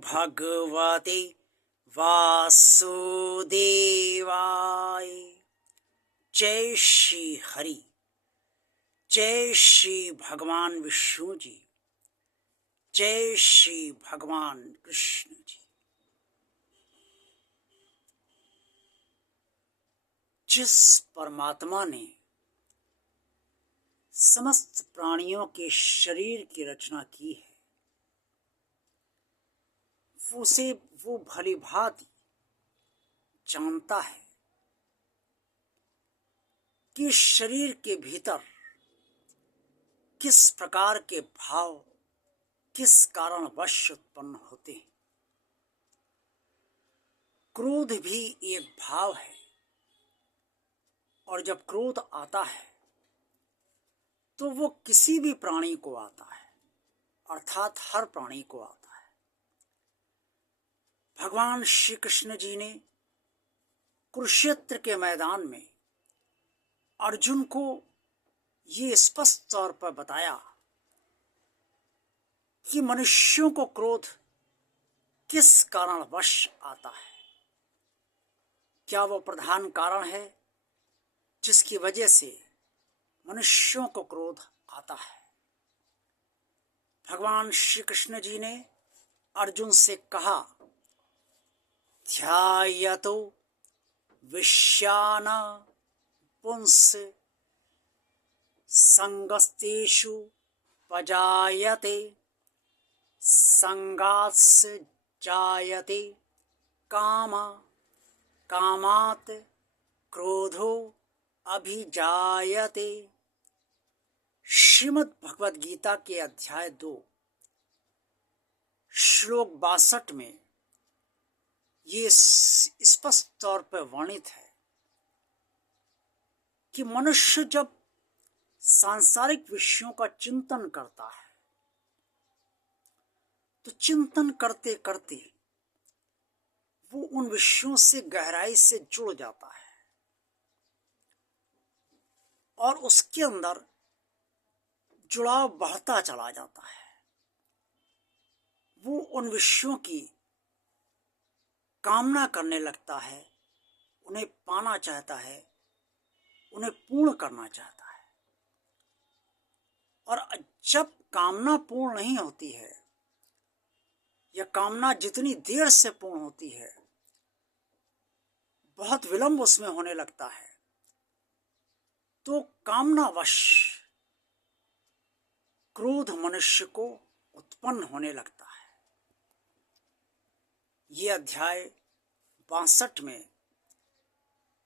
भगवते वासुदेवाय। जय श्री हरि, जय श्री भगवान विष्णु जी, जय श्री भगवान कृष्ण जी। जिस परमात्मा ने समस्त प्राणियों के शरीर की रचना की है, उसे वो भली भांति जानता है कि शरीर के भीतर किस प्रकार के भाव किस कारणवश उत्पन्न होते हैं। क्रोध भी एक भाव है, और जब क्रोध आता है तो वो किसी भी प्राणी को आता है, अर्थात हर प्राणी को आता है। भगवान श्री कृष्ण जी ने कुरुक्षेत्र के मैदान में अर्जुन को ये स्पष्ट तौर पर बताया कि मनुष्यों को क्रोध किस कारणवश आता है। क्या वो प्रधान कारण है जिसकी वजह से मनुष्यों को क्रोध आता है? भगवान श्री कृष्ण जी ने अर्जुन से कहा, ध्यायतो विषयान पुंस संगस्तेषु पजायते संगात्स जायते काम कामात् क्रोधो अभिजायते। श्रीमद् भगवद गीता के अध्याय 2 श्लोक 62 में ये स्पष्ट तौर पर वर्णित है कि मनुष्य जब सांसारिक विषयों का चिंतन करता है तो चिंतन करते करते वो उन विषयों से गहराई से जुड़ जाता है और उसके अंदर जुड़ाव बढ़ता चला जाता है। वो उन विषयों की कामना करने लगता है, उन्हें पाना चाहता है, उन्हें पूर्ण करना चाहता है। और जब कामना पूर्ण नहीं होती है या कामना जितनी देर से पूर्ण होती है, बहुत विलंब उसमें होने लगता है, तो कामनावश क्रोध मनुष्य को उत्पन्न होने लगता है। ये अध्याय 62 में,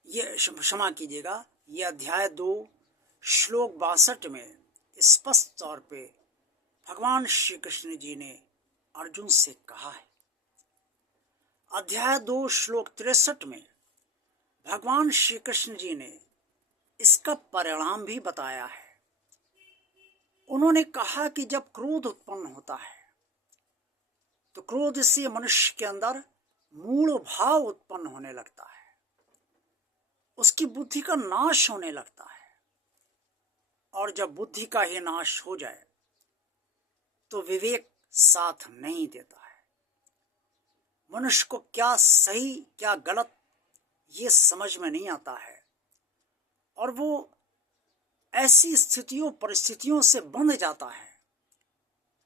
ये क्षमा कीजिएगा, ये अध्याय 2 श्लोक 62 में स्पष्ट तौर पे भगवान श्री कृष्ण जी ने अर्जुन से कहा है। अध्याय 2 श्लोक 63 में भगवान श्री कृष्ण जी ने इसका परिणाम भी बताया है। उन्होंने कहा कि जब क्रोध उत्पन्न होता है तो क्रोध से मनुष्य के अंदर मूल भाव उत्पन्न होने लगता है, उसकी बुद्धि का नाश होने लगता है। और जब बुद्धि का ही नाश हो जाए तो विवेक साथ नहीं देता है। मनुष्य को क्या सही क्या गलत ये समझ में नहीं आता है, और वो ऐसी स्थितियों परिस्थितियों से बंध जाता है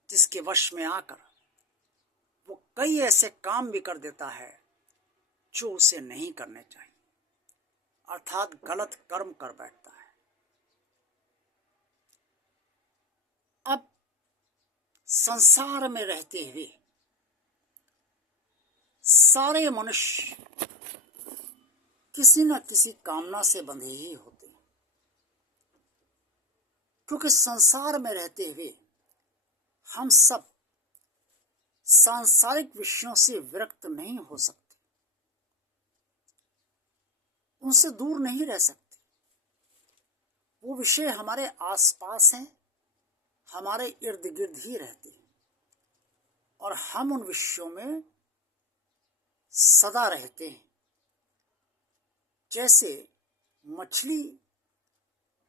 जिसके वश में आकर वो कई ऐसे काम भी कर देता है जो उसे नहीं करने चाहिए, अर्थात गलत कर्म कर बैठता है। अब संसार में रहते हुए सारे मनुष्य किसी न किसी कामना से बंधे ही होते हैं, क्योंकि संसार में रहते हुए हम सब सांसारिक विषयों से विरक्त नहीं हो सकते, उनसे दूर नहीं रह सकते। वो विषय हमारे आसपास हैं, हमारे इर्द गिर्द ही रहते हैं, और हम उन विषयों में सदा रहते हैं। जैसे मछली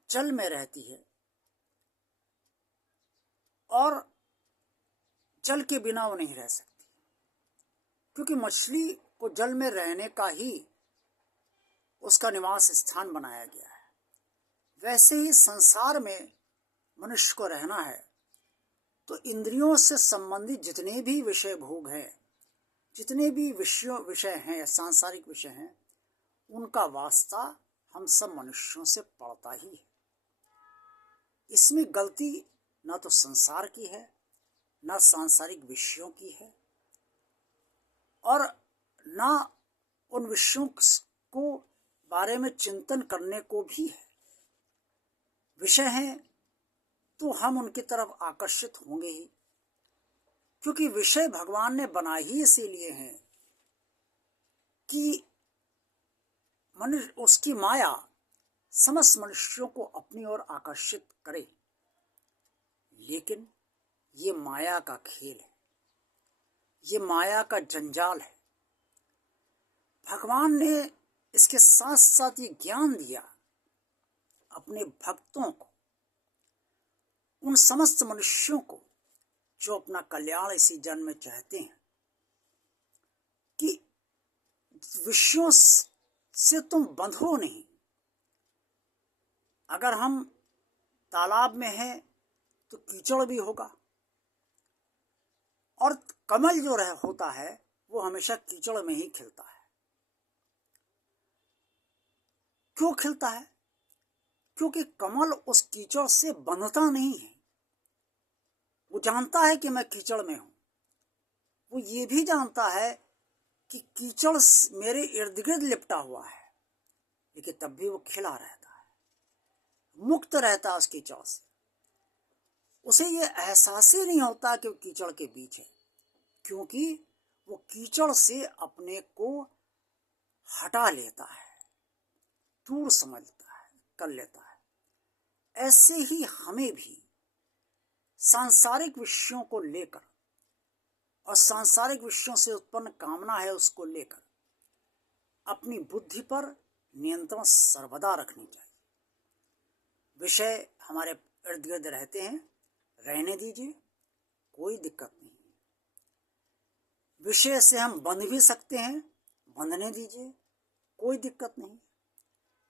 जल में रहती है और जल के बिना वो नहीं रह सकती, क्योंकि मछली को जल में रहने का ही उसका निवास स्थान बनाया गया है, वैसे ही संसार में मनुष्य को रहना है तो इंद्रियों से संबंधित जितने भी विषय भोग हैं, जितने भी विषय हैं, सांसारिक विषय हैं, उनका वास्ता हम सब मनुष्यों से पड़ता ही है। इसमें गलती न तो संसार की है, न सांसारिक विषयों की है, और न उन विषयों को बारे में चिंतन करने को भी है। विषय हैं तो हम उनकी तरफ आकर्षित होंगे ही, क्योंकि विषय भगवान ने बना ही इसीलिए हैं कि मनुष्य, उसकी माया समस्त मनुष्यों को अपनी ओर आकर्षित करे। लेकिन ये माया का खेल है, ये माया का जंजाल है। भगवान ने इसके साथ साथ ये ज्ञान दिया अपने भक्तों को, उन समस्त मनुष्यों को जो अपना कल्याण इसी जन्म में चाहते हैं, कि विषयों से तुम बंधो नहीं। अगर हम तालाब में हैं तो कीचड़ भी होगा, और कमल जो होता है वो हमेशा कीचड़ में ही खिलता है। क्यों खिलता है? क्योंकि कमल उस कीचड़ से बंधता नहीं है। वो जानता है कि मैं कीचड़ में हूं, वो ये भी जानता है कि कीचड़ मेरे इर्द गिर्द लिपटा हुआ है, लेकिन तब भी वो खिला रहता है, मुक्त रहता है उस कीचड़ से। उसे ये एहसास ही नहीं होता कि वो कीचड़ के बीच है, क्योंकि वो कीचड़ से अपने को हटा लेता है, दूर समझता है, कर लेता है। ऐसे ही हमें भी सांसारिक विषयों को लेकर और सांसारिक विषयों से उत्पन्न कामना है उसको लेकर अपनी बुद्धि पर नियंत्रण सर्वदा रखनी चाहिए। विषय हमारे इर्द गिर्द रहते हैं, रहने दीजिए, कोई दिक्कत नहीं है। विषय से हम बंध भी सकते हैं, बंधने दीजिए, कोई दिक्कत नहीं।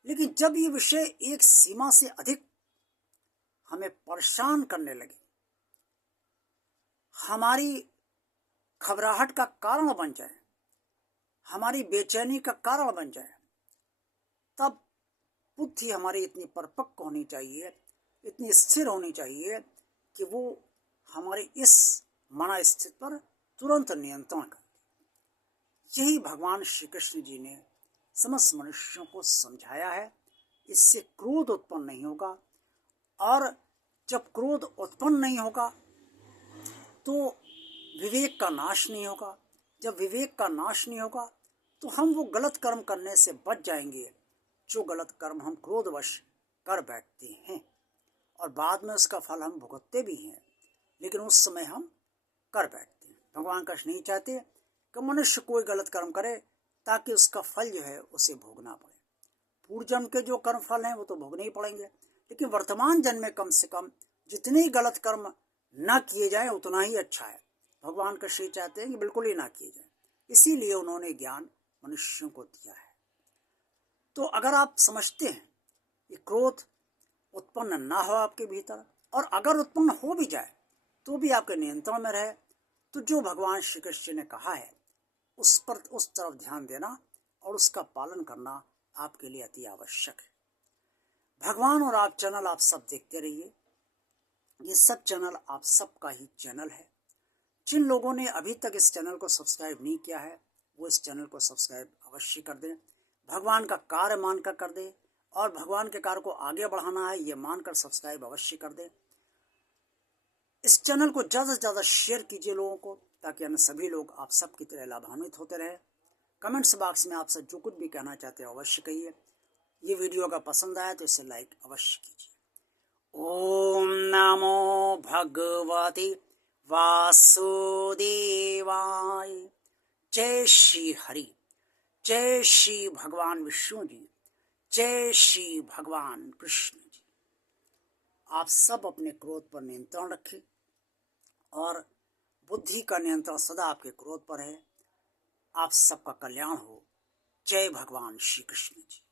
लेकिन जब ये विषय एक सीमा से अधिक हमें परेशान करने लगे, हमारी घबराहट का कारण बन जाए, हमारी बेचैनी का कारण बन जाए, तब बुद्धि हमारी इतनी परिपक्व होनी चाहिए, इतनी स्थिर होनी चाहिए कि वो हमारी इस मना स्थिति पर तुरंत नियंत्रण करे। यही भगवान श्री कृष्ण जी ने समस्त मनुष्यों को समझाया है। इससे क्रोध उत्पन्न नहीं होगा, और जब क्रोध उत्पन्न नहीं होगा तो विवेक का नाश नहीं होगा। जब विवेक का नाश नहीं होगा तो हम वो गलत कर्म करने से बच जाएंगे जो गलत कर्म हम क्रोधवश कर बैठते हैं, और बाद में उसका फल हम भुगतते भी हैं, लेकिन उस समय हम कर बैठते हैं। भगवान कृष्ण नहीं चाहते कि मनुष्य कोई गलत कर्म करे ताकि उसका फल जो है उसे भोगना पड़े। पूर्व जन्म के जो कर्म फल हैं वो तो भोगने ही पड़ेंगे, लेकिन वर्तमान जन्म में कम से कम जितने ही गलत कर्म ना किए जाएं उतना ही अच्छा है। भगवान कृष्ण चाहते हैं कि बिल्कुल ही ना किए जाएं, इसीलिए उन्होंने ज्ञान मनुष्यों को दिया है। तो अगर आप समझते हैं कि क्रोध उत्पन्न ना हो आपके भीतर, और अगर उत्पन्न हो भी जाए तो भी आपके नियंत्रण में रहे, तो जो भगवान श्री कृष्ण ने कहा है उस पर, उस तरफ ध्यान देना और उसका पालन करना आपके लिए अति आवश्यक है। भगवान और आप चैनल आप सब देखते रहिए। ये सब चैनल आप सबका ही चैनल है। जिन लोगों ने अभी तक इस चैनल को सब्सक्राइब नहीं किया है वो इस चैनल को सब्सक्राइब अवश्य कर दें। भगवान का कार्य मानकर कर दें, और भगवान के कार्य को आगे बढ़ाना है ये मानकर सब्सक्राइब अवश्य कर दें। इस चैनल को ज़्यादा से ज़्यादा शेयर कीजिए लोगों को, ताकि अन्य सभी लोग आप सबकी तरह लाभान्वित होते रहें। कमेंट्स बॉक्स में आप सब जो कुछ भी कहना चाहते हैं अवश्य कहिए। ये वीडियो अगर पसंद आया तो इसे लाइक अवश्य कीजिए। ओम नमो भगवते वासुदेवाय। जय श्री हरि, जय श्री भगवान विष्णु जी, जय श्री भगवान कृष्ण जी। आप सब अपने क्रोध पर नियंत्रण रखें, और बुद्धि का नियंत्रण सदा आपके क्रोध पर है। आप सबका कल्याण हो। जय भगवान श्री कृष्ण जी।